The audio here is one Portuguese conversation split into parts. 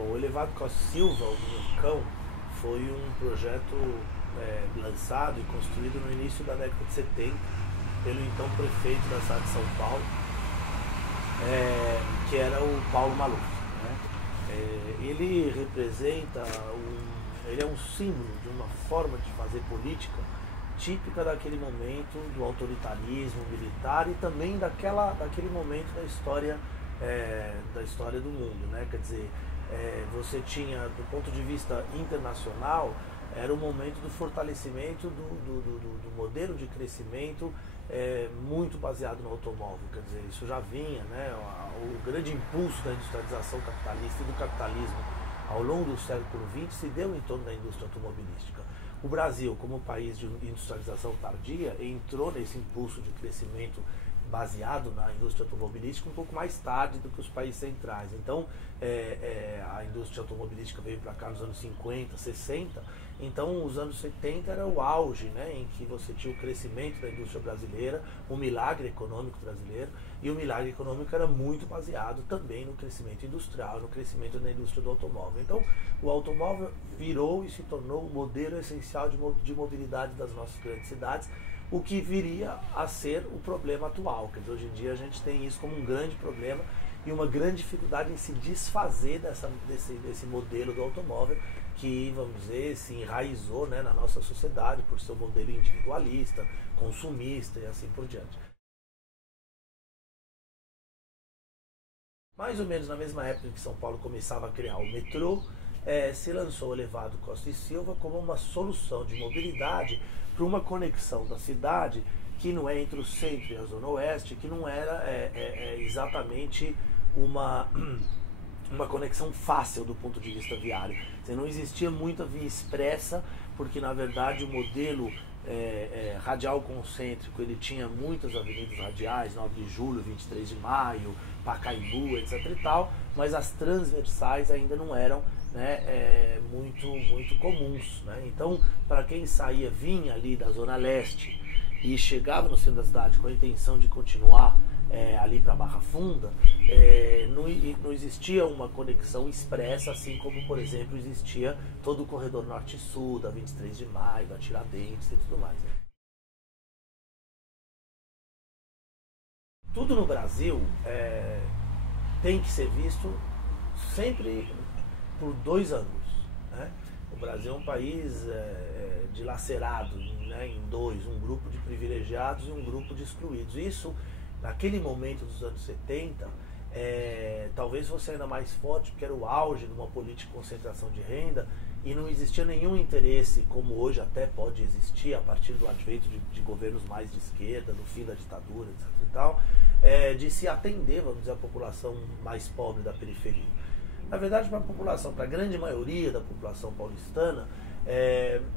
Bom, o Elevado Costa Silva, o Minhocão, foi um projeto lançado e construído no início da década de 70 pelo então prefeito da cidade de São Paulo, que era o Paulo Maluf. Né? Ele representa ele é um símbolo de uma forma de fazer política típica daquele momento do autoritarismo militar e também daquele momento da história do mundo, né? Quer dizer, você tinha, do ponto de vista internacional, era o momento do fortalecimento do modelo de crescimento muito baseado no automóvel. Quer dizer, isso já vinha, né? O grande impulso da industrialização capitalista e do capitalismo ao longo do século XX se deu em torno da indústria automobilística. O Brasil, como país de industrialização tardia, entrou nesse impulso de crescimento baseado na indústria automobilística um pouco mais tarde do que os países centrais. Então, a indústria automobilística veio para cá nos anos 50, 60. Então, os anos 70 era o auge, né, em que você tinha o crescimento da indústria brasileira, o milagre econômico brasileiro, e o milagre econômico era muito baseado também no crescimento industrial, no crescimento da indústria do automóvel. Então, o automóvel virou e se tornou o modelo essencial de mobilidade das nossas grandes cidades, o que viria a ser o problema atual. Quer dizer, hoje em dia a gente tem isso como um grande problema e uma grande dificuldade em se desfazer desse modelo do automóvel que, vamos dizer, se enraizou, né, na nossa sociedade por seu modelo individualista, consumista e assim por diante. Mais ou menos na mesma época em que São Paulo começava a criar o metrô, se lançou o Elevado Costa e Silva como uma solução de mobilidade para uma conexão da cidade que não é entre o centro e a zona oeste, que não era exatamente uma conexão fácil do ponto de vista viário. Não existia muita via expressa, porque na verdade o modelo radial concêntrico ele tinha muitas avenidas radiais, 9 de julho, 23 de maio, Pacaembu, etc. e tal, mas as transversais ainda não eram, né, muito comuns. Né? Então, para quem vinha ali da Zona Leste e chegava no centro da cidade com a intenção de continuar ali para Barra Funda, não existia uma conexão expressa, assim como, por exemplo, existia todo o corredor norte-sul, da 23 de maio, da Tiradentes e tudo mais. Tudo no Brasil tem que ser visto sempre por dois ângulos. Né? O Brasil é um país dilacerado, né, em dois, um grupo de privilegiados e um grupo de excluídos. Isso, naquele momento dos anos 70, talvez fosse ainda mais forte, porque era o auge de uma política de concentração de renda e não existia nenhum interesse, como hoje até pode existir, a partir do advento de governos mais de esquerda, no fim da ditadura, etc. e tal, de se atender, vamos dizer, a população mais pobre da periferia. Na verdade, para a população, para a grande maioria da população paulistana,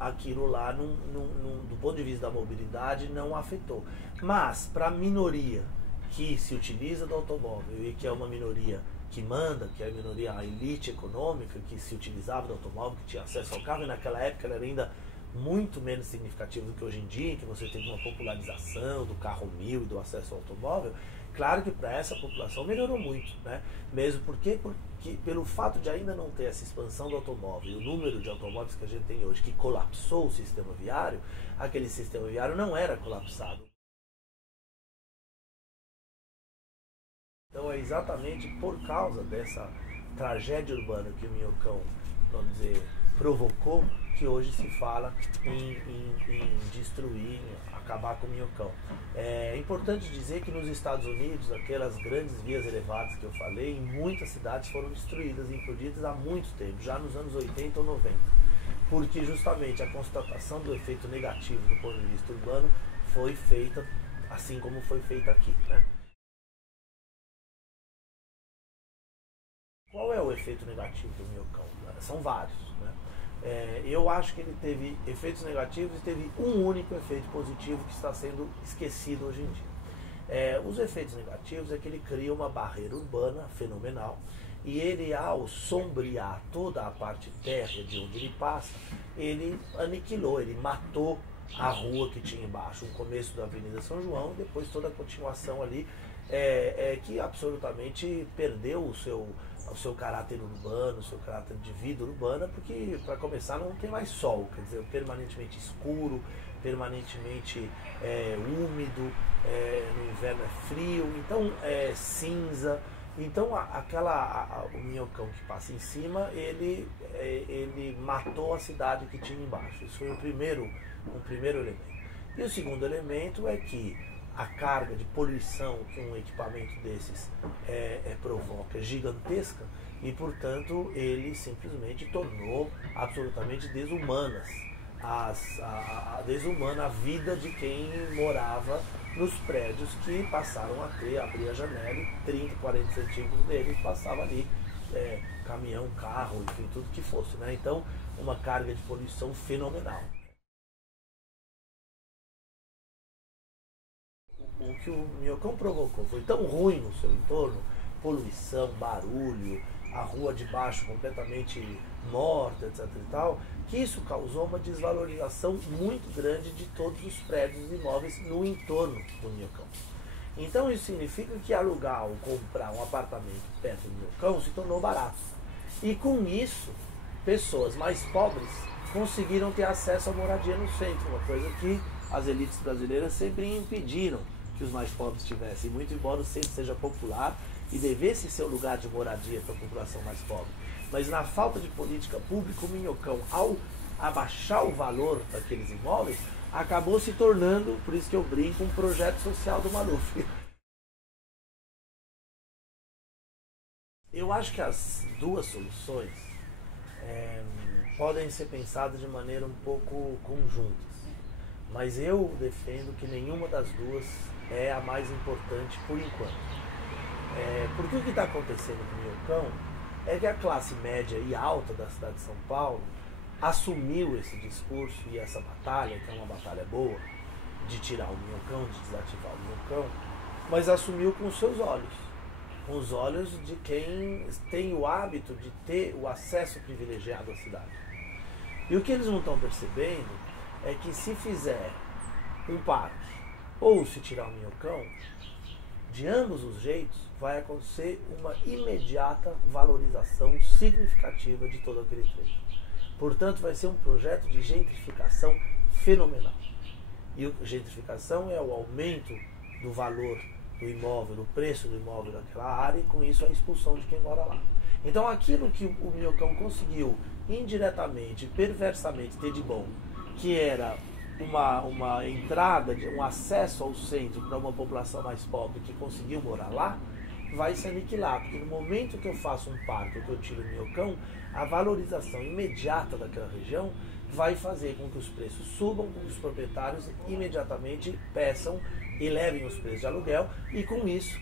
aquilo lá, do ponto de vista da mobilidade, não afetou. Mas, para a minoria que se utiliza do automóvel e que é uma minoria que manda, que é a minoria, a elite econômica, que se utilizava do automóvel, que tinha acesso ao carro, e naquela época ela era ainda muito menos significativo do que hoje em dia, em que você tem uma popularização do carro 1000 e do acesso ao automóvel. Claro que para essa população melhorou muito, né? Mesmo porque pelo fato de ainda não ter essa expansão do automóvel e o número de automóveis que a gente tem hoje, que colapsou o sistema viário, aquele sistema viário não era colapsado. Então é exatamente por causa dessa tragédia urbana que o Minhocão, vamos dizer, provocou, que hoje se fala em destruir, em acabar com o Minhocão. É importante dizer que nos Estados Unidos, aquelas grandes vias elevadas que eu falei, em muitas cidades foram destruídas e implodidas há muito tempo, já nos anos 80 ou 90. Porque justamente a constatação do efeito negativo do ponto de vista urbano foi feita assim como foi feita aqui. Né? Qual é o efeito negativo do Minhocão? São vários. Né? Eu acho que ele teve efeitos negativos e teve um único efeito positivo que está sendo esquecido hoje em dia. Os efeitos negativos é que ele cria uma barreira urbana fenomenal e ele, ao sombrear toda a parte térrea de onde ele passa, ele aniquilou, ele matou a rua que tinha embaixo, o começo da Avenida São João e depois toda a continuação ali que absolutamente perdeu o seu caráter urbano, o seu caráter de vida urbana, porque, para começar, não tem mais sol, quer dizer, permanentemente escuro, permanentemente úmido, no inverno é frio, então é cinza. Então o minhocão que passa em cima, ele matou a cidade que tinha embaixo. Isso foi um primeiro elemento. E o segundo elemento é que a carga de poluição que um equipamento desses provoca é gigantesca e, portanto, ele simplesmente tornou absolutamente desumanas desumana a vida de quem morava nos prédios, que passaram a abrir a janela e 30, 40 centímetros deles passava ali caminhão, carro, enfim, tudo que fosse, né? Então, uma carga de poluição fenomenal. O que o minhocão provocou foi tão ruim no seu entorno, poluição, barulho, a rua de baixo completamente morta, etc. e tal, que isso causou uma desvalorização muito grande de todos os prédios e imóveis no entorno do minhocão. Então isso significa que alugar ou comprar um apartamento perto do minhocão se tornou barato. E com isso, pessoas mais pobres conseguiram ter acesso à moradia no centro, uma coisa que as elites brasileiras sempre impediram que os mais pobres tivessem, muito embora o centro seja popular e devesse ser o lugar de moradia para a população mais pobre. Mas na falta de política pública, o minhocão, ao abaixar o valor daqueles imóveis, acabou se tornando, por isso que eu brinco, um projeto social do Maluf. Eu acho que as duas soluções podem ser pensadas de maneira um pouco conjuntas, mas eu defendo que nenhuma das duas é a mais importante por enquanto. Porque o que está acontecendo com o minhocão é que a classe média e alta da cidade de São Paulo assumiu esse discurso e essa batalha, que é uma batalha boa, de tirar o minhocão, de desativar o minhocão, mas assumiu com os seus olhos, com os olhos de quem tem o hábito de ter o acesso privilegiado à cidade. E o que eles não estão percebendo é que se fizer um parque ou se tirar o minhocão, de ambos os jeitos vai acontecer uma imediata valorização significativa de todo aquele trecho. Portanto, vai ser um projeto de gentrificação fenomenal. E a gentrificação é o aumento do valor do imóvel, do preço do imóvel daquela área, e com isso a expulsão de quem mora lá. Então aquilo que o minhocão conseguiu indiretamente, perversamente ter de bom, que era uma entrada, um acesso ao centro para uma população mais pobre que conseguiu morar lá, vai se aniquilar, porque no momento que eu faço um parque, que eu tiro o minhocão, a valorização imediata daquela região vai fazer com que os preços subam, com que os proprietários imediatamente peçam, elevem os preços de aluguel e com isso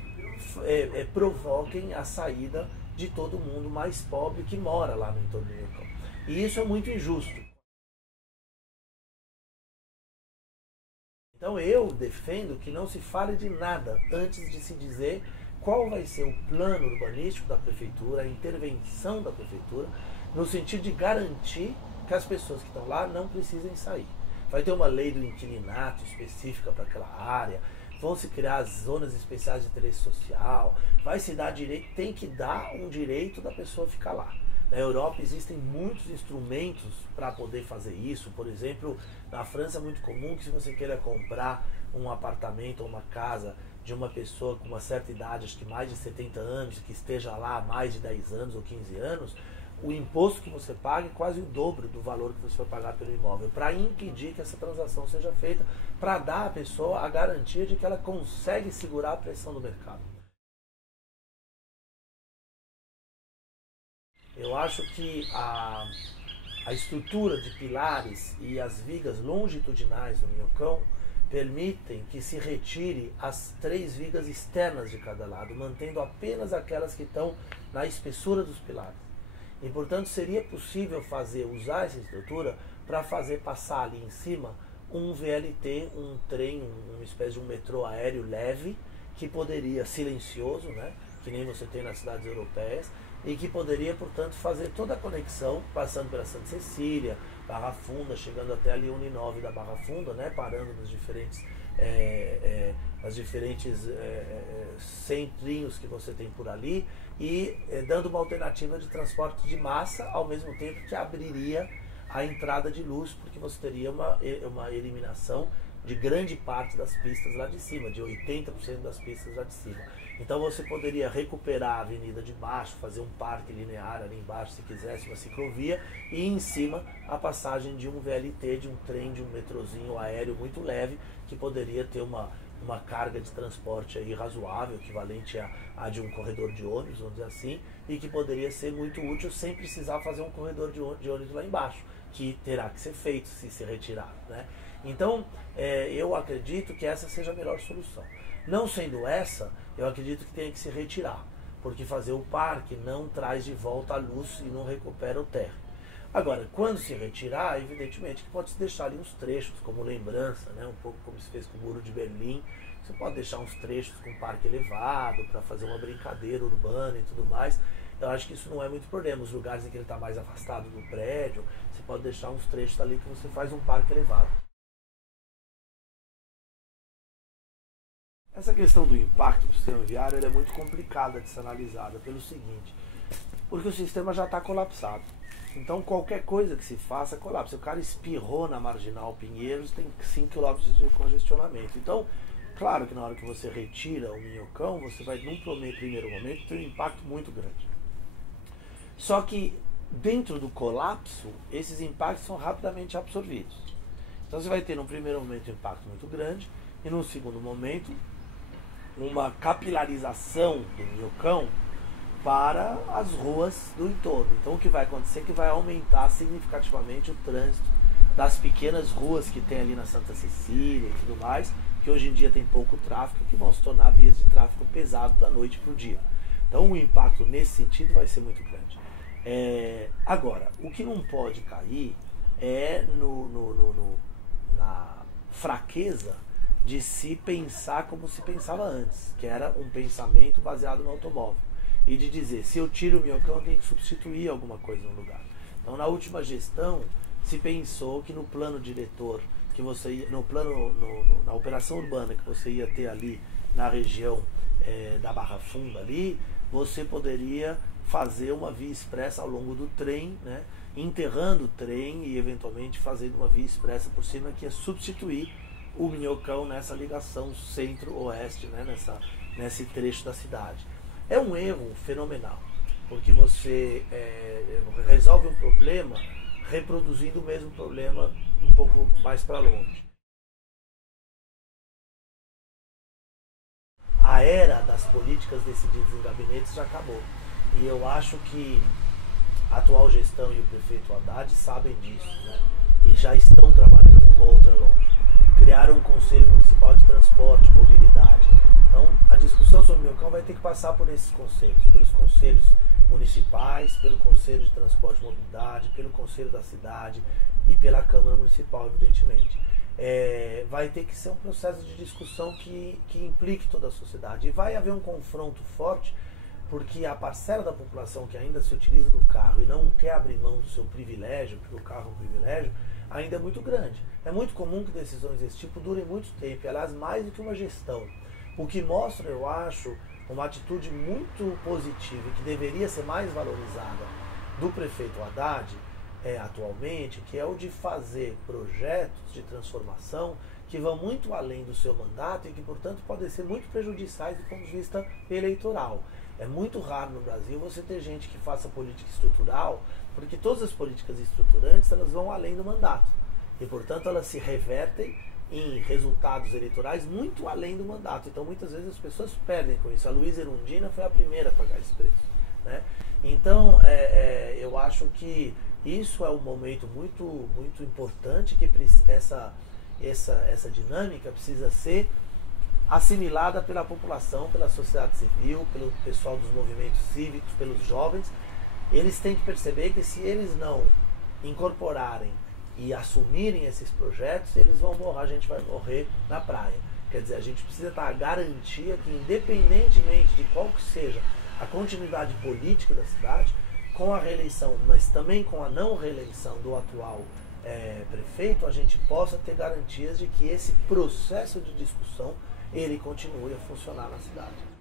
provoquem a saída de todo mundo mais pobre que mora lá no entorno do minhocão. E isso é muito injusto. Então eu defendo que não se fale de nada antes de se dizer qual vai ser o plano urbanístico da prefeitura, a intervenção da prefeitura, no sentido de garantir que as pessoas que estão lá não precisem sair. Vai ter uma lei do inquilinato específica para aquela área, vão se criar as zonas especiais de interesse social, vai se dar direito, tem que dar um direito da pessoa ficar lá. Na Europa existem muitos instrumentos para poder fazer isso. Por exemplo, na França é muito comum que, se você queira comprar um apartamento ou uma casa de uma pessoa com uma certa idade, acho que mais de 70 anos, que esteja lá há mais de 10 anos ou 15 anos, o imposto que você paga é quase o dobro do valor que você vai pagar pelo imóvel, para impedir que essa transação seja feita, para dar à pessoa a garantia de que ela consegue segurar a pressão do mercado. Eu acho que a estrutura de pilares e as vigas longitudinais do minhocão permitem que se retire as 3 vigas externas de cada lado, mantendo apenas aquelas que estão na espessura dos pilares. E, portanto, seria possível usar essa estrutura para fazer passar ali em cima um VLT, um trem, uma espécie de um metrô aéreo leve, que poderia, silencioso, né, que nem você tem nas cidades europeias, e que poderia, portanto, fazer toda a conexão, passando pela Santa Cecília, Barra Funda, chegando até ali Uninove da Barra Funda, né, parando nos diferentes as diferentes centrinhos que você tem por ali e dando uma alternativa de transporte de massa, ao mesmo tempo que abriria a entrada de luz, porque você teria uma eliminação de grande parte das pistas lá de cima, de 80% das pistas lá de cima. Então você poderia recuperar a avenida de baixo, fazer um parque linear ali embaixo, se quisesse, uma ciclovia, e em cima a passagem de um VLT, de um trem, de um metrozinho aéreo muito leve, que poderia ter uma carga de transporte aí razoável, equivalente a de um corredor de ônibus, vamos dizer assim, e que poderia ser muito útil sem precisar fazer um corredor de ônibus lá embaixo, que terá que ser feito se retirar, né? Então, eu acredito que essa seja a melhor solução. Não sendo essa, eu acredito que tem que se retirar, porque fazer o parque não traz de volta a luz e não recupera o térreo. Agora, quando se retirar, evidentemente que pode se deixar ali uns trechos como lembrança, né? Um pouco como se fez com o Muro de Berlim. Você pode deixar uns trechos com parque elevado para fazer uma brincadeira urbana e tudo mais. Eu acho que isso não é muito problema. Os lugares em que ele está mais afastado do prédio, você pode deixar uns trechos ali que você faz um parque elevado. Essa questão do impacto do sistema viário é muito complicada de ser analisada pelo seguinte, porque o sistema já está colapsado. Então qualquer coisa que se faça colapsa. Se o cara espirrou na Marginal Pinheiros, tem 5 km de congestionamento. Então, claro que na hora que você retira o minhocão, você vai, num primeiro momento, ter um impacto muito grande. Só que dentro do colapso, esses impactos são rapidamente absorvidos. Então você vai ter num primeiro momento um impacto muito grande e num segundo momento uma capilarização do minhocão para as ruas do entorno. Então o que vai acontecer é que vai aumentar significativamente o trânsito das pequenas ruas que tem ali na Santa Cecília e tudo mais, que hoje em dia tem pouco tráfego, que vão se tornar vias de tráfego pesado da noite para o dia. Então o impacto nesse sentido vai ser muito grande. Agora, o que não pode cair é na fraqueza de se pensar como se pensava antes, que era um pensamento baseado no automóvel. E de dizer, se eu tiro o minhocão, eu tenho que substituir alguma coisa no lugar. Então, na última gestão, se pensou que no plano diretor, que você ia, na operação urbana que você ia ter ali na região da Barra Funda ali, você poderia fazer uma via expressa ao longo do trem, né, enterrando o trem e eventualmente fazendo uma via expressa por cima que ia substituir o minhocão nessa ligação centro-oeste, né, nesse trecho da cidade. É um erro fenomenal, porque você resolve um problema reproduzindo o mesmo problema um pouco mais para longe. A era das políticas decididas em gabinetes já acabou. E eu acho que a atual gestão e o prefeito Haddad sabem disso, né? E já estão trabalhando numa outra lógica. Criaram um Conselho Municipal de Transporte e Mobilidade. Então, a discussão sobre o minhocão vai ter que passar por esses conselhos, pelos conselhos municipais, pelo Conselho de Transporte e Mobilidade, pelo Conselho da Cidade e pela Câmara Municipal, evidentemente. Vai ter que ser um processo de discussão que implique toda a sociedade. E vai haver um confronto forte, porque a parcela da população que ainda se utiliza do carro e não quer abrir mão do seu privilégio, porque o carro é um privilégio, ainda é muito grande. É muito comum que decisões desse tipo durem muito tempo, aliás, mais do que uma gestão. O que mostra, eu acho, uma atitude muito positiva e que deveria ser mais valorizada do prefeito Haddad atualmente, que é o de fazer projetos de transformação que vão muito além do seu mandato e que, portanto, podem ser muito prejudiciais do ponto de vista eleitoral. É muito raro no Brasil você ter gente que faça política estrutural, porque todas as políticas estruturantes elas vão além do mandato. E, portanto, elas se revertem em resultados eleitorais muito além do mandato. Então, muitas vezes as pessoas perdem com isso. A Luísa Erundina foi a primeira a pagar esse preço, né? Então, eu acho que isso é um momento muito, muito importante, que essa dinâmica precisa ser assimilada pela população, pela sociedade civil, pelo pessoal dos movimentos cívicos, pelos jovens. Eles têm que perceber que se eles não incorporarem e assumirem esses projetos, eles vão morrer, a gente vai morrer na praia. Quer dizer, a gente precisa dar a garantia que, independentemente de qual que seja a continuidade política da cidade, com a reeleição, mas também com a não reeleição do atual prefeito, a gente possa ter garantias de que esse processo de discussão ele continue a funcionar na cidade.